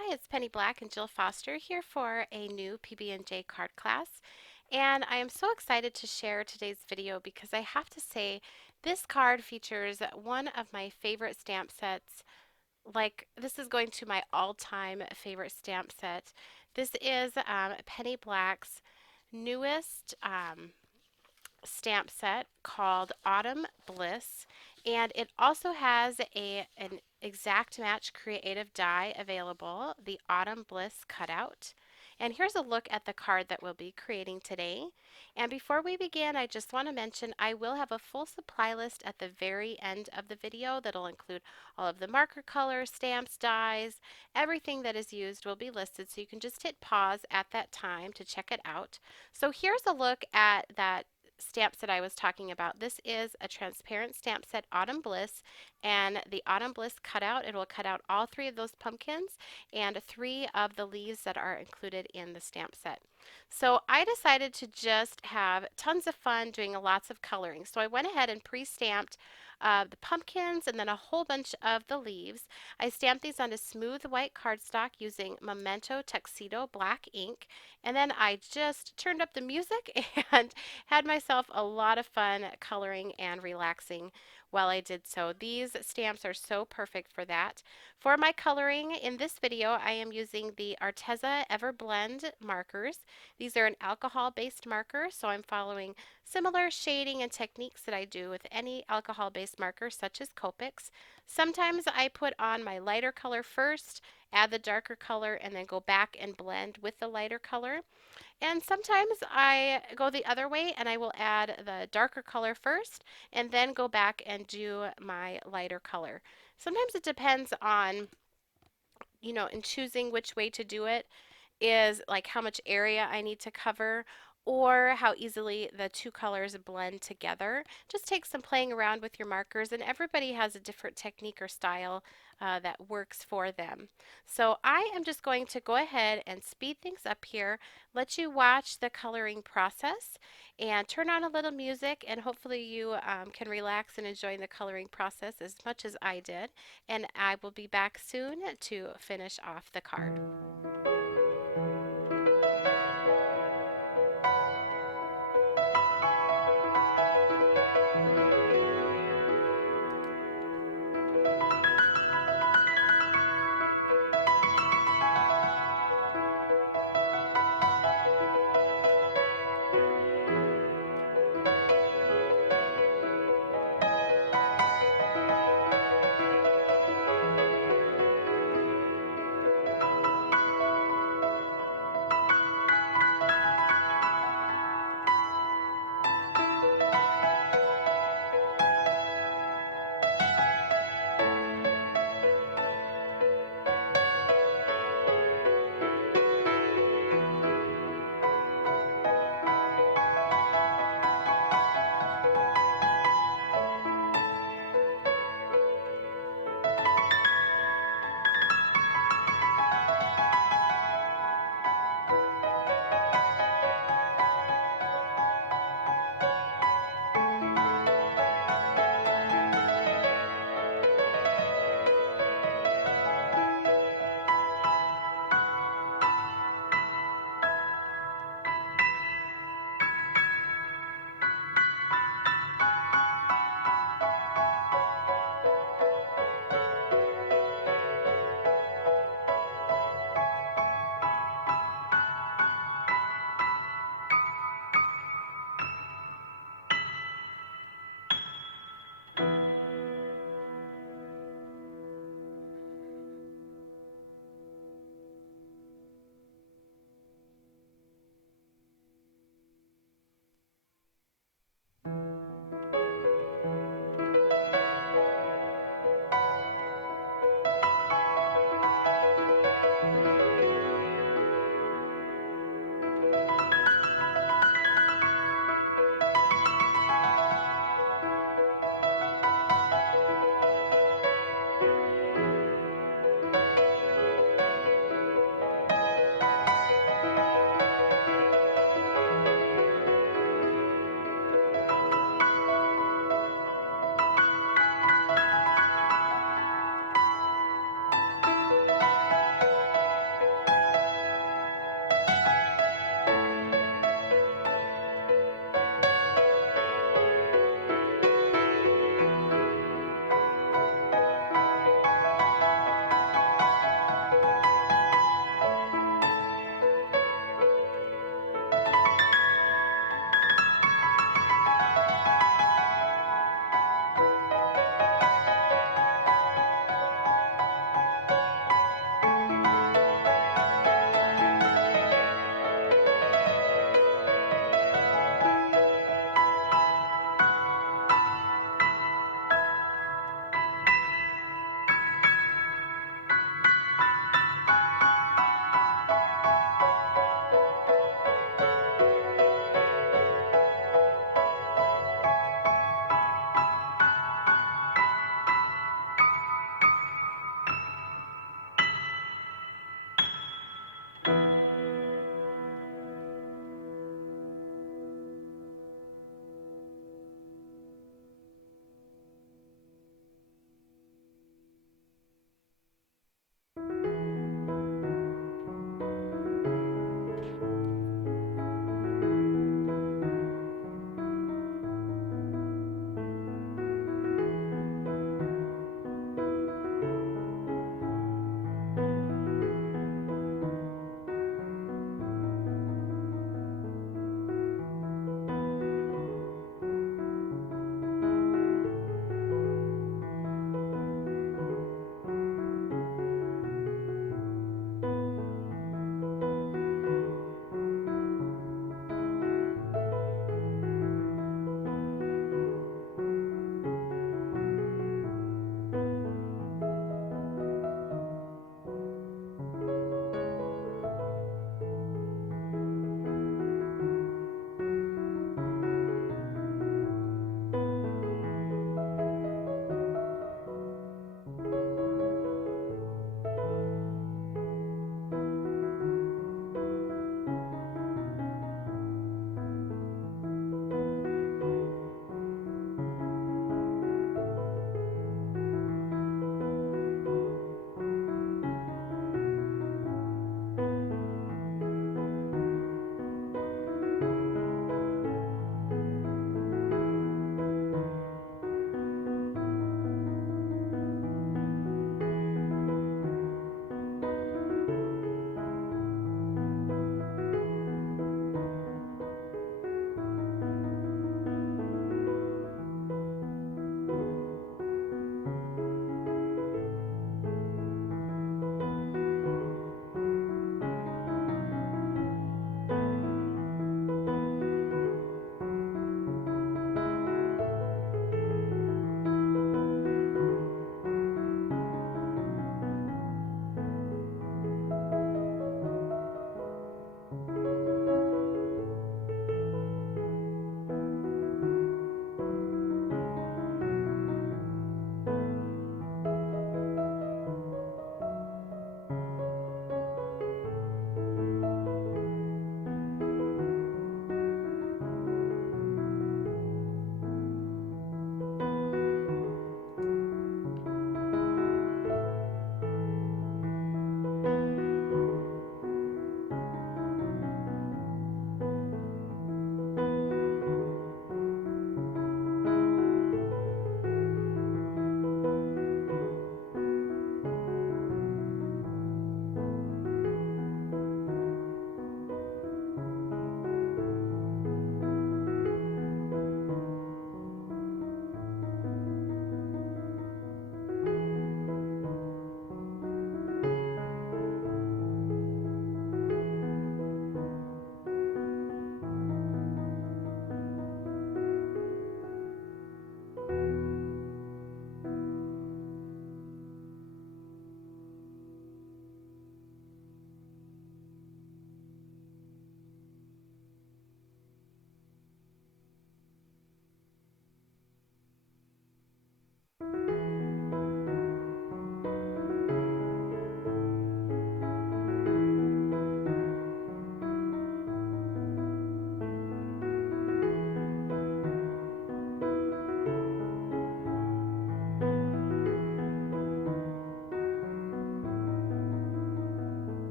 Hi, it's Penny Black and Jill Foster here for a new PB&J card class. And I am so excited to share today's video because I have to say this card features one of my favorite stamp sets. This is going to my all-time favorite stamp set. This is Penny Black's newest stamp set called Autumn Bliss, and it also has an exact match creative die available, the Autumn Bliss cutout. And here's a look at the card that we'll be creating today. And before we begin, I just want to mention I will have a full supply list at the very end of the video that'll include all of the marker colors, stamps, dies, everything that is used will be listed, so you can just hit pause at that time to check it out. So here's a look at that stamp set I was talking about. This is a transparent stamp set, Autumn Bliss, and the Autumn Bliss cutout, it will cut out all three of those pumpkins and three of the leaves that are included in the stamp set. So I decided to just have tons of fun doing lots of coloring. So I went ahead and pre-stamped the pumpkins and then a whole bunch of the leaves. I stamped these onto smooth white cardstock using Memento Tuxedo black ink, and then I just turned up the music and had myself a lot of fun coloring and relaxing while I did so. These stamps are so perfect for that. For my coloring in this video, I am using the Arteza Everblend markers. These are an alcohol-based marker, so I'm following similar shading and techniques that I do with any alcohol-based marker, such as Copics. Sometimes I put on my lighter color first, add the darker color, and then go back and blend with the lighter color. And sometimes I go the other way and I will add the darker color first and then go back and do my lighter color. Sometimes it depends on, in choosing which way to do it, is like how much area I need to cover or how easily the two colors blend together. Just take some playing around with your markers, and everybody has a different technique or style that works for them. So I am just going to go ahead and speed things up here, let you watch the coloring process, and turn on a little music, and hopefully you can relax and enjoy the coloring process as much as I did. And I will be back soon to finish off the card.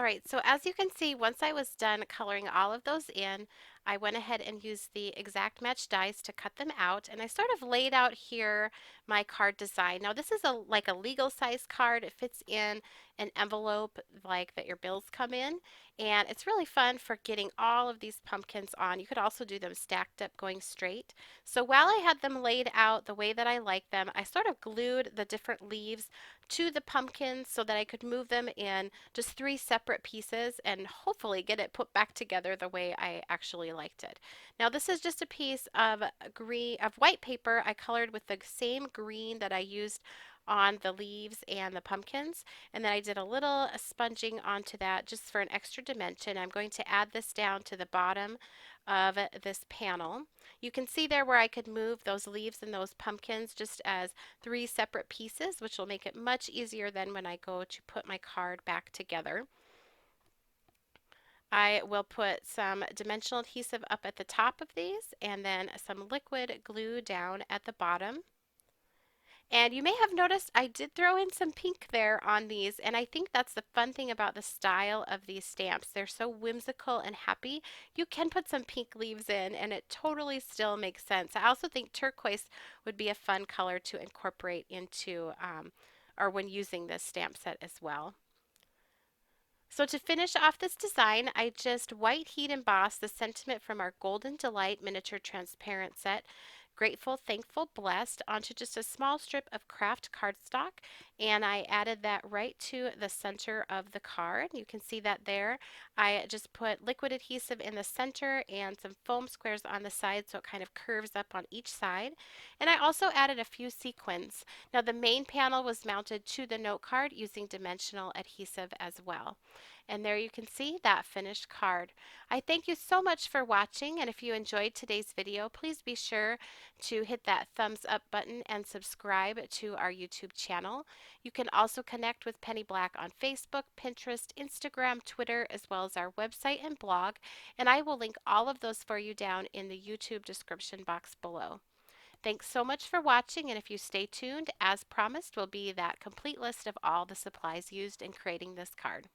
All right, so as you can see, once I was done coloring all of those in, I went ahead and used the exact match dies to cut them out, and I sort of laid out here my card design. Now this is like a legal size card. It fits in an envelope like that your bills come in, and it's really fun for getting all of these pumpkins on. You could also do them stacked up going straight. So while I had them laid out the way that I like them, I sort of glued the different leaves to the pumpkins so that I could move them in just three separate pieces and hopefully get it put back together the way I actually liked it. Now this is just a piece of white paper I colored with the same green that I used on the leaves and the pumpkins, and then I did a little sponging onto that just for an extra dimension. I'm going to add this down to the bottom of this panel. You can see there where I could move those leaves and those pumpkins just as three separate pieces, which will make it much easier than when I go to put my card back together. I will put some dimensional adhesive up at the top of these and then some liquid glue down at the bottom. And you may have noticed I did throw in some pink there on these, and I think that's the fun thing about the style of these stamps. They're so whimsical and happy. You can put some pink leaves in and it totally still makes sense. I also think turquoise would be a fun color to incorporate into or when using this stamp set as well. So to finish off this design, I just white heat embossed the sentiment from our Golden Delight miniature transparent set, Grateful, Thankful, Blessed, onto just a small strip of craft cardstock, and I added that right to the center of the card. You can see that there. I just put liquid adhesive in the center and some foam squares on the side so it kind of curves up on each side. And I also added a few sequins. Now the main panel was mounted to the note card using dimensional adhesive as well. And there you can see that finished card. I thank you so much for watching, and if you enjoyed today's video, please be sure to hit that thumbs up button and subscribe to our YouTube channel. You can also connect with Penny Black on Facebook, Pinterest, Instagram, Twitter, as well as our website and blog, and I will link all of those for you down in the YouTube description box below. Thanks so much for watching, and if you stay tuned, as promised, will be that complete list of all the supplies used in creating this card.